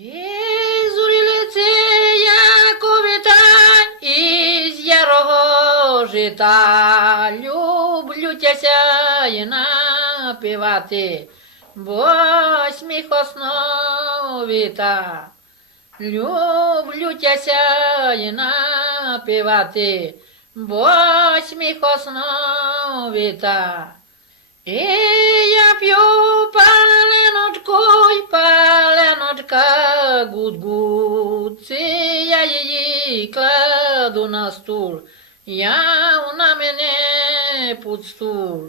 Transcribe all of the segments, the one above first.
Із улиці Яковіта, із ярого жита, люблю тяся і напівати, бо сміх основіта. Люблю тяся і напівати, бо сміх основіта. І я п'ю паленочку, й паленочка гуд-гуд. Це я її кладу на стул, я вона мене під стул.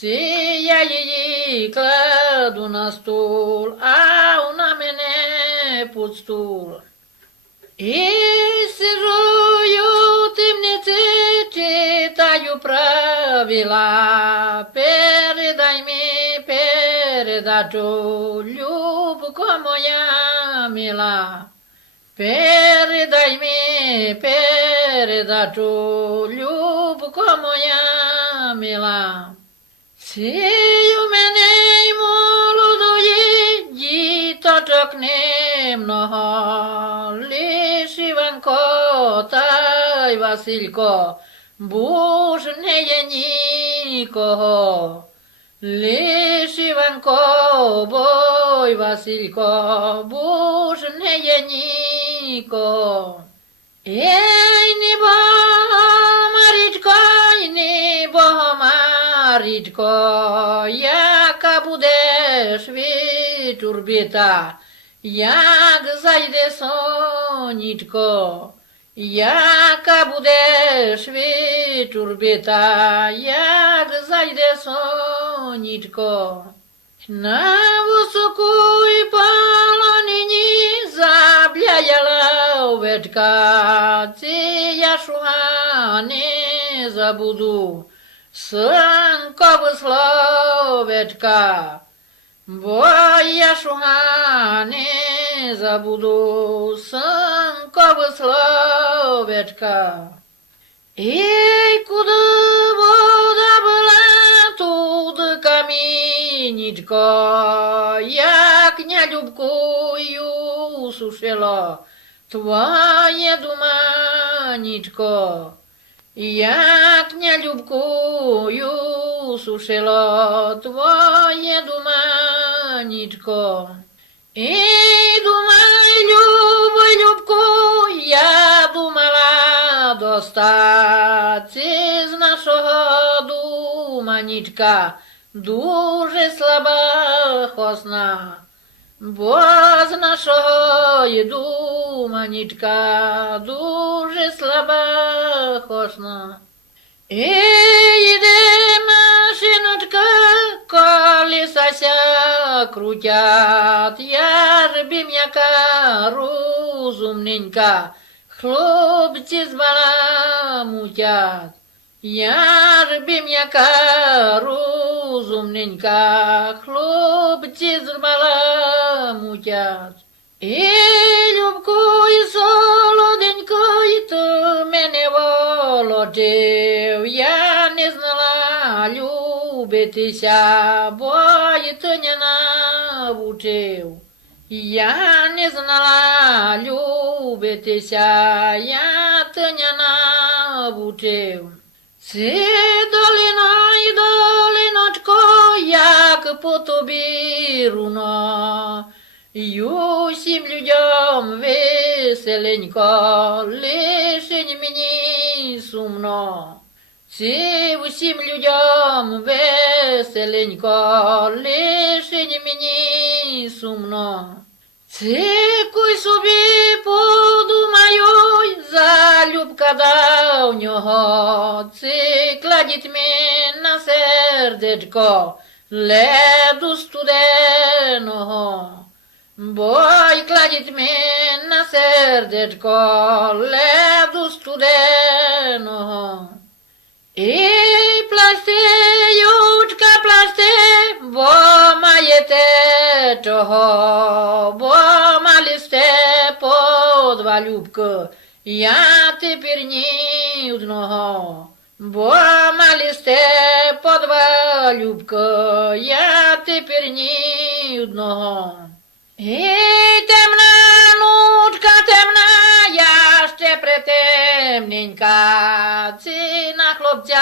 Це я її кладу на стул, а вона мене під стул. І сижу у темниці, читаю правила. Передай мені передачу, любко моя мила. Передай мені передачу, любко моя мила. Сію мене й молодої діточок немного, лиш Іванко та й Василько, буж не є нікого. Лиш Іванко, бо й Василько, буж не є нікого. Ей, не Марічко, не Марічко, яка будеш вечорбіта, як зайде сонечко, яка будеш вечорбіта, як зайде сонечко. На високій полонині забляяла овечка, це я шуга не забуду, синкове словечка, бо я шуга не забуду, синкове словечка. І куди вода була, туди камінечко, як нялюбкою сушило твоє думанечко. Як нялюбкою сушило твоє думанечко. І думай, любко, я думала достати з нашого думанечка, дуже слаба хосна. Бо з нашого думанечка дуже слаба хосна. І йде машиночка, колесася крутять, я ж би м'яка розумненька, хлопці збаламутять. Я ж би м'яка розумненька, хлопці збаламутять. І любко, і солоденько, і ти мене волочив, я не знала любитися, бо і ти не навчив. Я не знала любитися, я ти не навчив. Це долиночко, як по тобі руно, й усім людям веселенько, лишень мені сумно. Це усім людям веселенько, лишень мені сумно. Це куй собі подумаю, залюбка давнього, це кладіть ми на сердечко леду студеного. Бо й кладіть ми на сердечко леду студеного. І плачте, ючка, плачте, бо маєте чого, бо мали сте по два любки, я тепер ні одного. Бо мали сте по два любки, я тепер ні одного. І темна ненька, ціна хлопця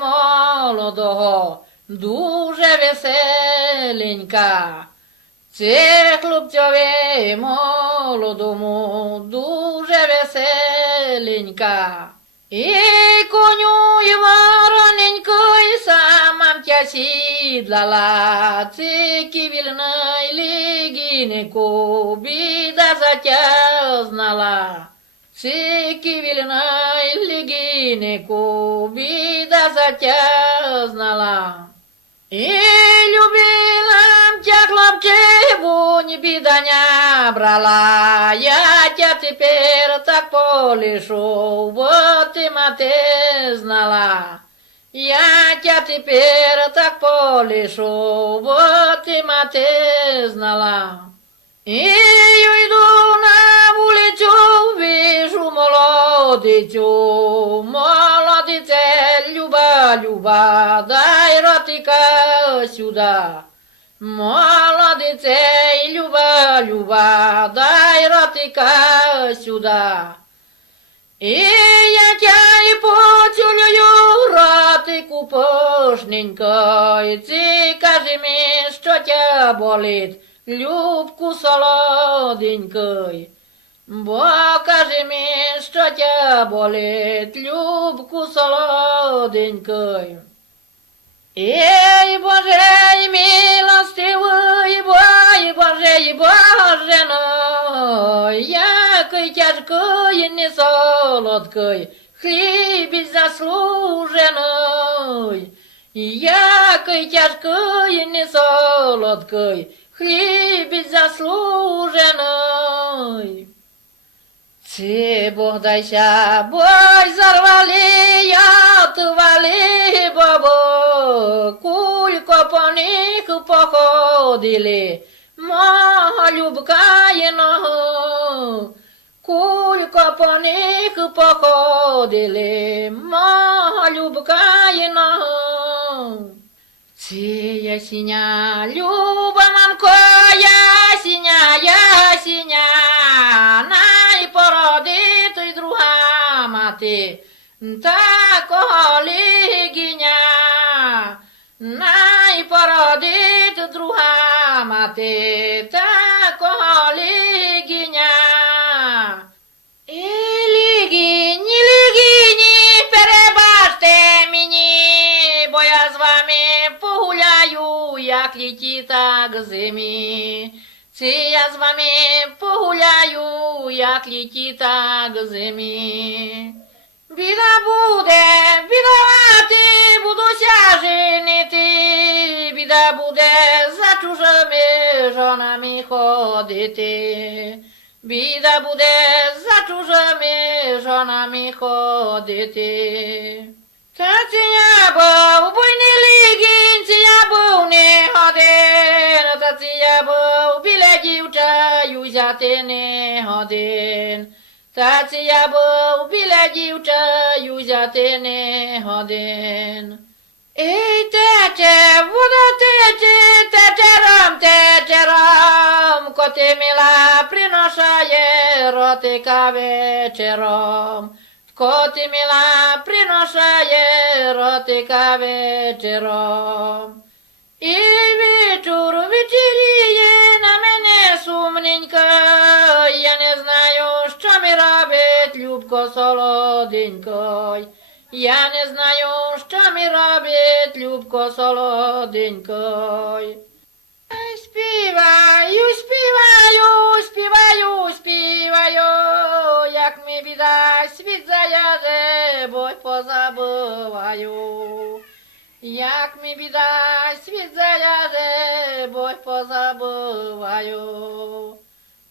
молодого, дуже веселенька. Це хлопцьові молодому, дуже веселенька. І коню, і вороненько, і сама мтя сідлала, цики вільної лігіннику, біда затя знала. Цики вільної лігіннику, біда затя знала. І любила мтя хлопчеву, ні біда не брала, я тя тепер так полишу, бо ти мати знала. Я тя тепер так полишу, бо ти мати знала. І йду на вулицю, вижу молодицю, молодице, люба, люба, дай ротика сюда. Молодице, люба, люба, дай ротика сюда. І я тя й поцілую ротику пошненько, і ти кажи мені, що тя болить, любку солоденькой. Бо кажи мені, що тя болить, любку солоденькой. Ей, Боже, милостивий, бой, Боже, Божено, який тяжкий, не солодкий, хліб заслужений. Який тяжкий, не солодкий, хліб заслужений. Це Бог дайся, бой зарвали, отвали, бобо, кулько по них походили, мого любка єного. Кулько по них походили, мого любка єного. Це ясіня, люба мамко, ясіня, ясіня, породить й друга мати, такого лігіня. Породить друга мати, такого лігіня. І лігіні, перебачте мені, бо я з вами погуляю, як літі, так зимі. Це я з вами погуляю, як літі, так зимі. Біда буде, бідувати, будуся женити, біда буде за чужими жонами ходити. Біда буде за чужими жонами ходити. Та це я був, бо й не лігінь, це я був не один, та це я був біля дівчаю взяти не один. Та це я був біля дівчаю взяти не один. Ей, тече, вода тече, течером, коти мила приношає ротика вечером. Коти мила приношає ротика вечером. І вечір вечеріє на мене сумненько, я не знаю, що ми робить, любко солоденько. Я не знаю, що ми робить, любко солоденько. Співаю, співаю, співаю, співаю, як ми біда світ заяде, бо й позабуваю. Як ми біда світ заяде, бо й позабуваю.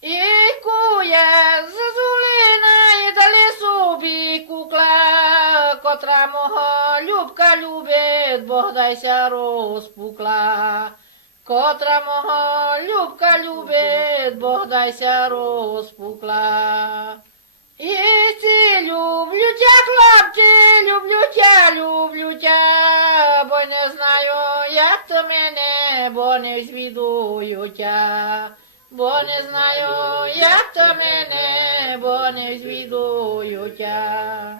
І кує зозулина і далі собі кукла, котра мого любка любить, Бог дайся розпукла. Котра мого любка любить, Бог дайся розпукла. І ці люблю тя, хлопче, люблю тя, бо не знаю, як то мене, бо не звідую тя. Бо не знаю, як то мене, бо не звідую тя.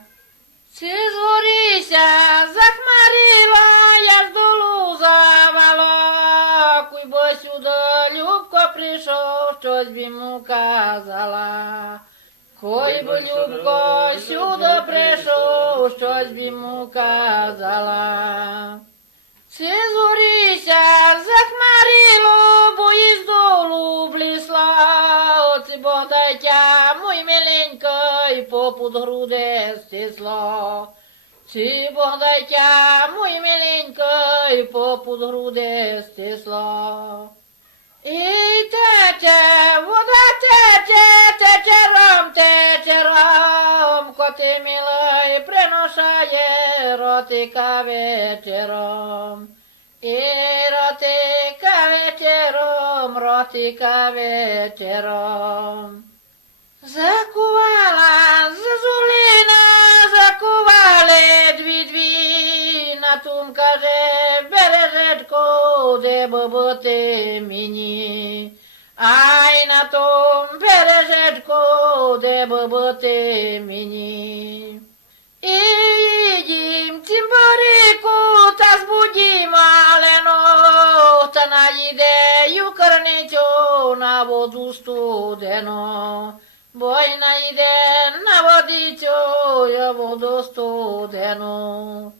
Згорися, захмарило, я ж долу завала, куй бо сюди Любко прийшов, щось б йому казала. Куй бо Любко сюди прийшов, щось б йому казала. Згорися, захмарило, бо із долу блісла, оці Богдаття, мой миленький, попут груди стисло. Ці Богдаття, мой миленький, попут груди стисло. І тече, вода тече ром, коти милий приношає ротика вечором. І ротика вечором. Закувала зозулина, закували дві, на тум каже, бережечко, де бути мені. Ай на том бережечко, де бути мені. І їдім цимборику, та збудім алено, та наїде юкарницю на воду студено. Бой наїде на водицю, я воду студену.